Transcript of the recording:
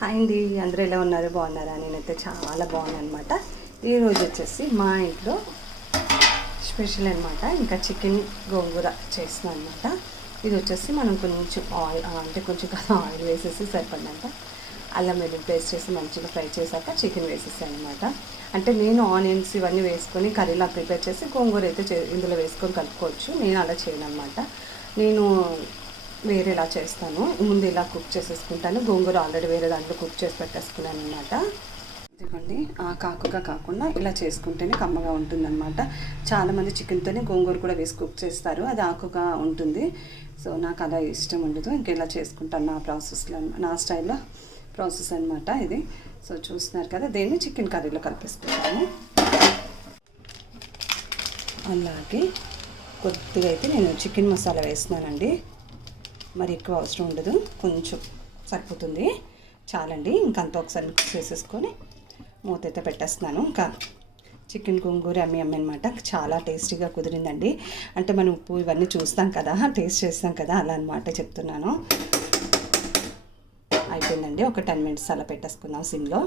Hi అండి, అందరూ ఎలా ఉన్నారు? బాగున్నారా? నేనైతే చాలా బాగున్నాను అనమాట. ఈరోజు వచ్చేసి మా ఇంట్లో స్పెషల్ అనమాట. ఇంకా చికెన్ గోంగూర చేస్తున్నాను అనమాట. ఇది వచ్చేసి మనం కొంచెం ఆయిల్ అంటే కొంచెం ఆయిల్ వేసేసి సరిపడినంత అల్లం వెల్లుల్లి పేస్ట్ చేసి మంచిగా ఫ్రై చేశాక చికెన్ వేసేసాను అనమాట. అంటే నేను ఆనియన్స్ ఇవన్నీ వేసుకొని కర్రీలా ప్రిపేర్ చేసి గోంగూర అయితే ఇందులో వేసుకొని కలుపుకోవచ్చు. నేను అలా చేయను అనమాట. నేను వేరేలా చేస్తాను. ముందు ఇలా కుక్ చేసేసుకుంటాను. గోంగూర ఆల్రెడీ వేరే దాంట్లో కుక్ చేసి పెట్టేసుకున్నాను అనమాట. ఇదిగోండి, కాకుగా కాకుండా ఇలా చేసుకుంటేనే కమ్మగా ఉంటుందన్నమాట. చాలామంది చికెన్తోనే గోంగూర కూడా వేసి కుక్ చేస్తారు, అది ఆకుగా ఉంటుంది. సో నాకు అలా ఇష్టం ఉండదు. ఇంకా ఇలా చేసుకుంటాను నా ప్రాసెస్లో, నా స్టైల్లో ప్రాసెస్ అనమాట ఇది. సో చూస్తున్నారు కదా, దీన్ని చికెన్ కర్రీలో కలిపేసుకుంటాను. అలాగే కొద్దిగా అయితే నేను చికెన్ మసాలా వేస్తున్నానండి. మరి ఎక్కువ అవసరం ఉండదు, కొంచెం సరిపోతుంది, చాలండి. ఇంకంతా ఒకసారి మిక్స్ చేసేసుకొని మూత అయితే పెట్టేస్తున్నాను. ఇంకా చికెన్ గోంగూర అమ్మి అనమాట. చాలా టేస్టీగా కుదిరిందండి. అంటే మనం ఉప్పు ఇవన్నీ చూస్తాం కదా, టేస్ట్ చేస్తాం కదా, అలా అనమాట చెప్తున్నాను. అయిపోయిందండి. ఒక 10 minutes అలా పెట్టేసుకుందాం సిమ్లో.